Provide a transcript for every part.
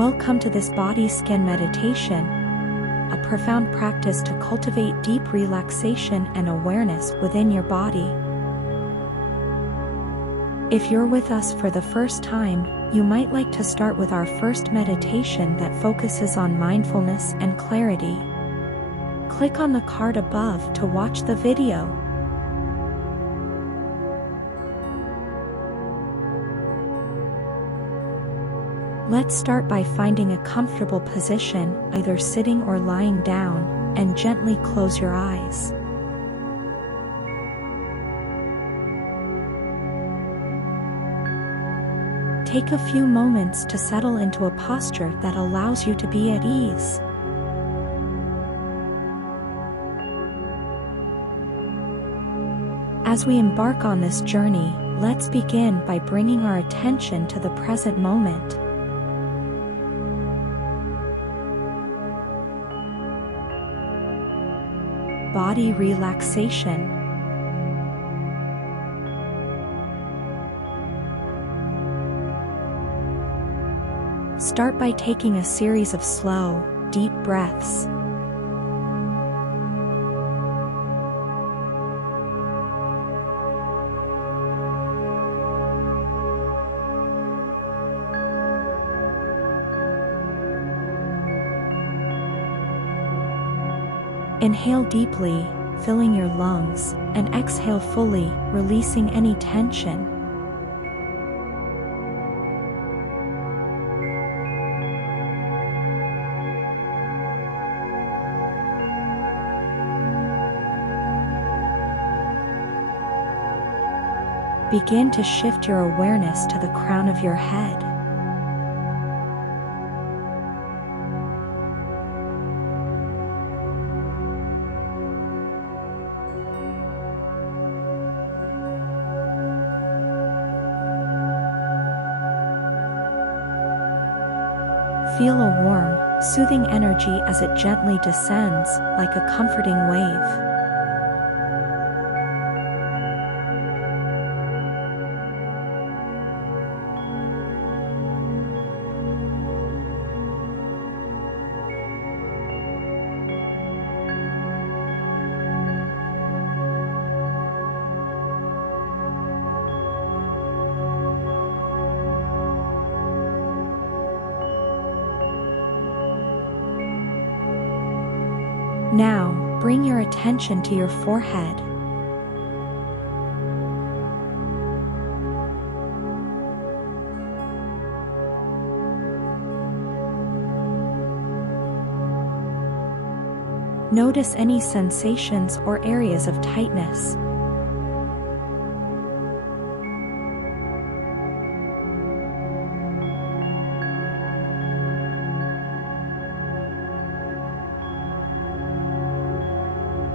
Welcome to this body scan meditation, a profound practice to cultivate deep relaxation and awareness within your body. If you're with us for the first time, you might like to start with our first meditation that focuses on mindfulness and clarity. Click on the card above to watch the video. Let's start by finding a comfortable position, either sitting or lying down, and gently close your eyes. Take a few moments to settle into a posture that allows you to be at ease. As we embark on this journey, let's begin by bringing our attention to the present moment. Body relaxation. Start by taking a series of slow, deep breaths. Inhale deeply, filling your lungs, and exhale fully, releasing any tension. Begin to shift your awareness to the crown of your head. Feel a warm, soothing energy as it gently descends, like a comforting wave. Now, bring your attention to your forehead. Notice any sensations or areas of tightness.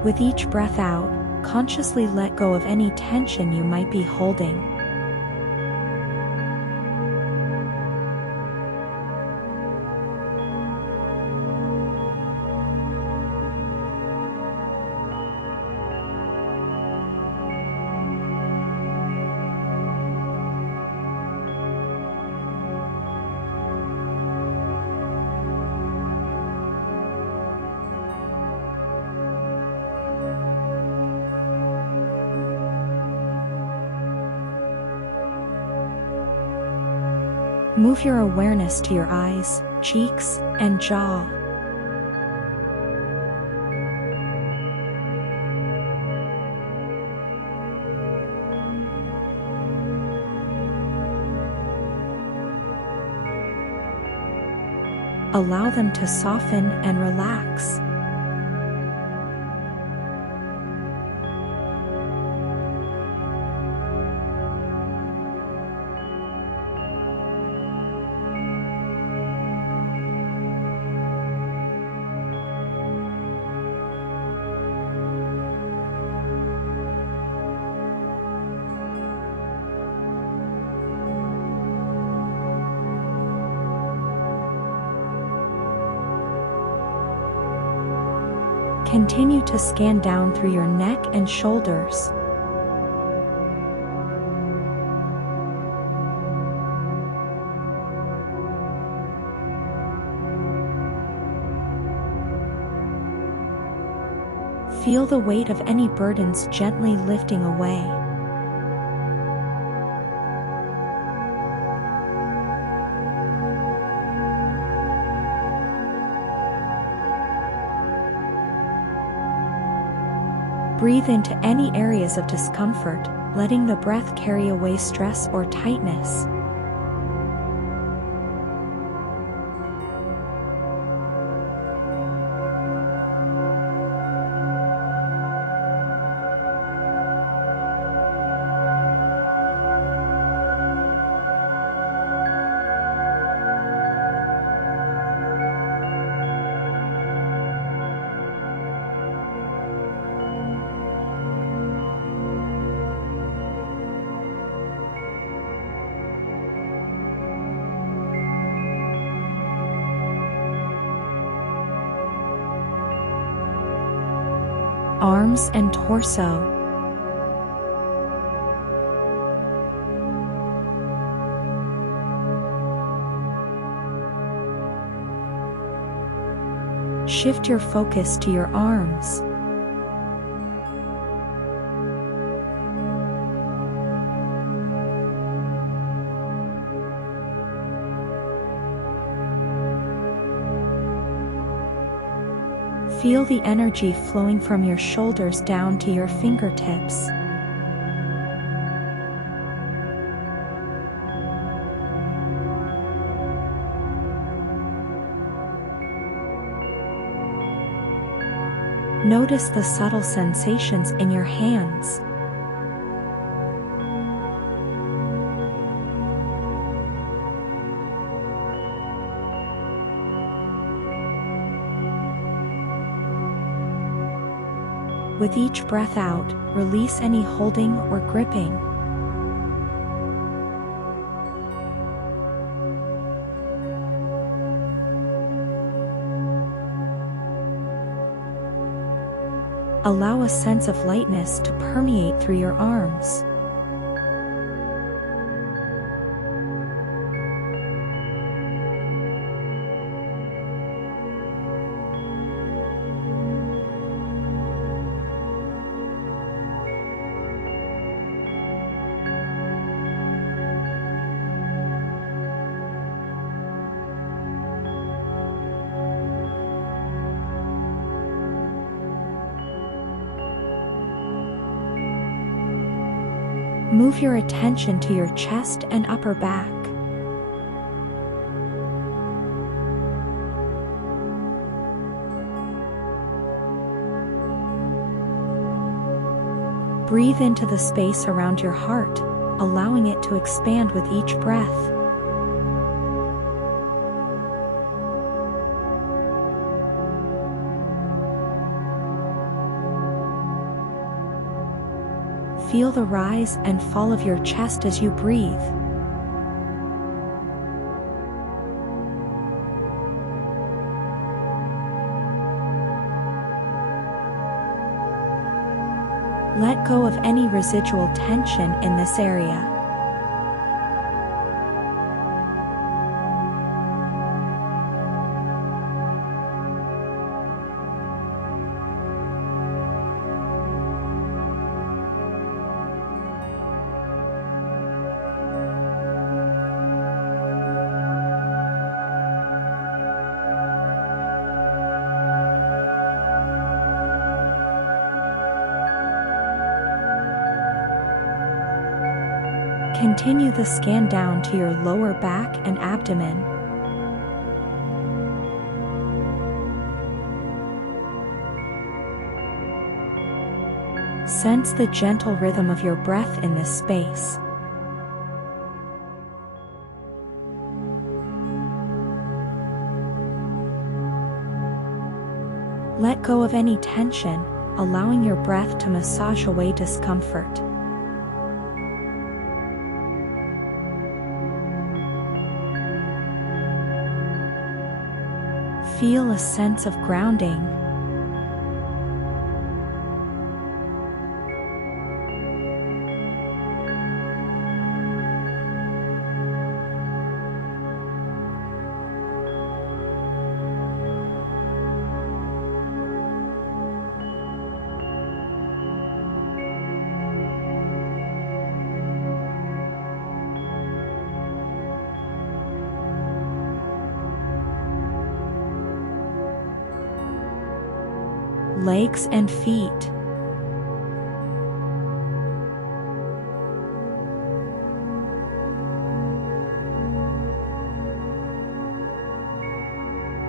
With each breath out, consciously let go of any tension you might be holding. Move your awareness to your eyes, cheeks, and jaw. Allow them to soften and relax. Continue to scan down through your neck and shoulders. Feel the weight of any burdens gently lifting away. Breathe into any areas of discomfort, letting the breath carry away stress or tightness. Arms and torso. Shift your focus to your arms. Feel the energy flowing from your shoulders down to your fingertips. Notice the subtle sensations in your hands. With each breath out, release any holding or gripping. Allow a sense of lightness to permeate through your arms. Move your attention to your chest and upper back. Breathe into the space around your heart, allowing it to expand with each breath. Feel the rise and fall of your chest as you breathe. Let go of any residual tension in this area. Continue the scan down to your lower back and abdomen. Sense the gentle rhythm of your breath in this space. Let go of any tension, allowing your breath to massage away discomfort. Feel a sense of grounding. legs and feet.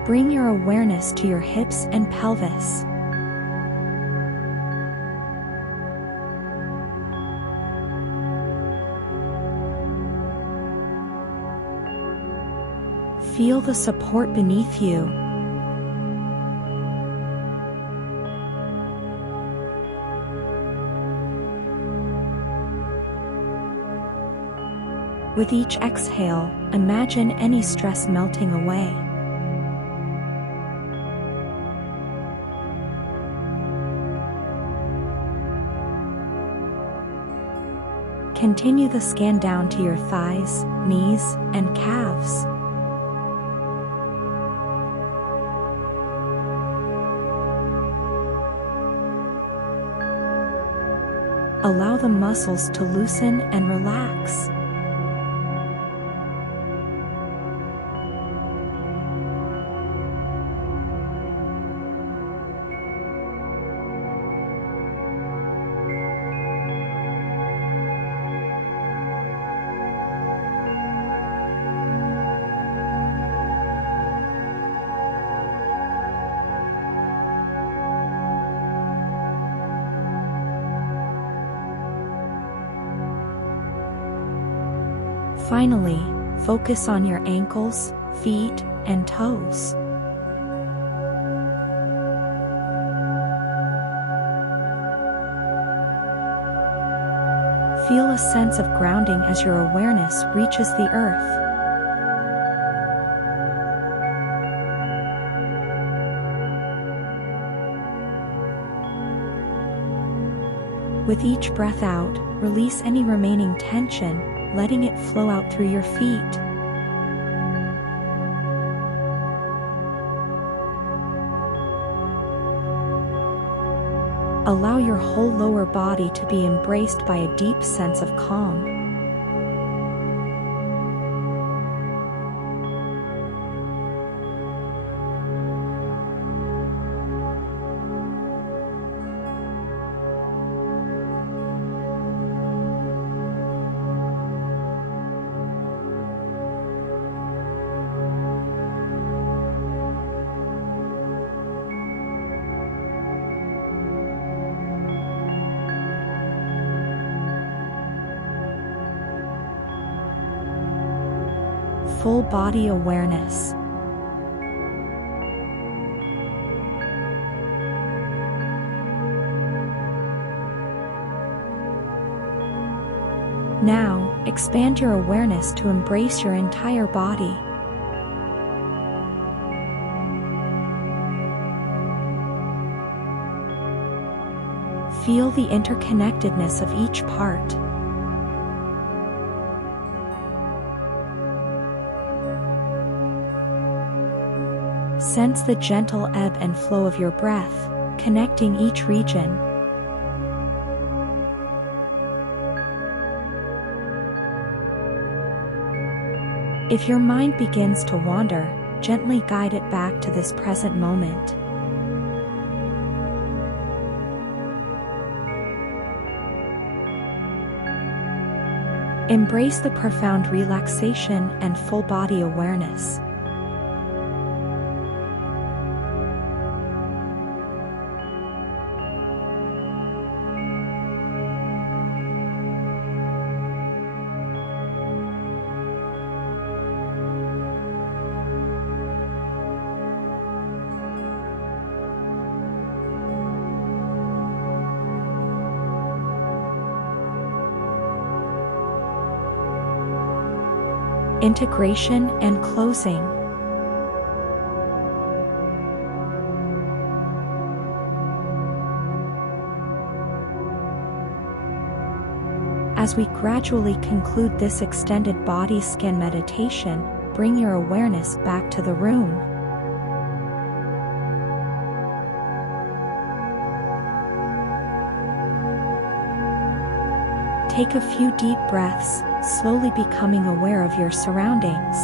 Bring your awareness to your hips and pelvis. Feel the support beneath you. With each exhale, imagine any stress melting away. Continue the scan down to your thighs, knees, and calves. Allow the muscles to loosen and relax. Finally, focus on your ankles, feet, and toes. Feel a sense of grounding as your awareness reaches the earth. With each breath out, release any remaining tension, letting it flow out through your feet. Allow your whole lower body to be embraced by a deep sense of calm. Full body awareness. Now, expand your awareness to embrace your entire body. Feel the interconnectedness of each part. Sense the gentle ebb and flow of your breath, connecting each region. If your mind begins to wander, gently guide it back to this present moment. Embrace the profound relaxation and full body awareness. Integration and closing. As we gradually conclude this extended body scan meditation, bring your awareness back to the room. Take a few deep breaths, slowly becoming aware of your surroundings.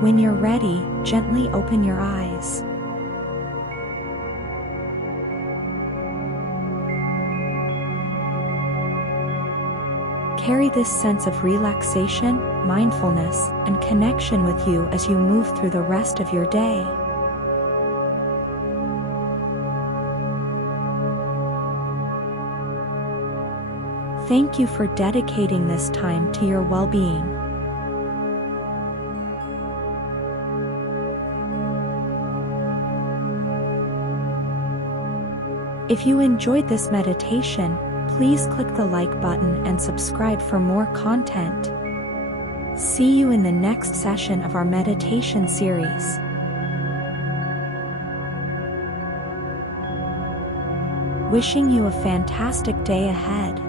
When you're ready, gently open your eyes. Carry this sense of relaxation, mindfulness, and connection with you as you move through the rest of your day. Thank you for dedicating this time to your well-being. If you enjoyed this meditation, please click the like button and subscribe for more content. See you in the next session of our meditation series. Wishing you a fantastic day ahead.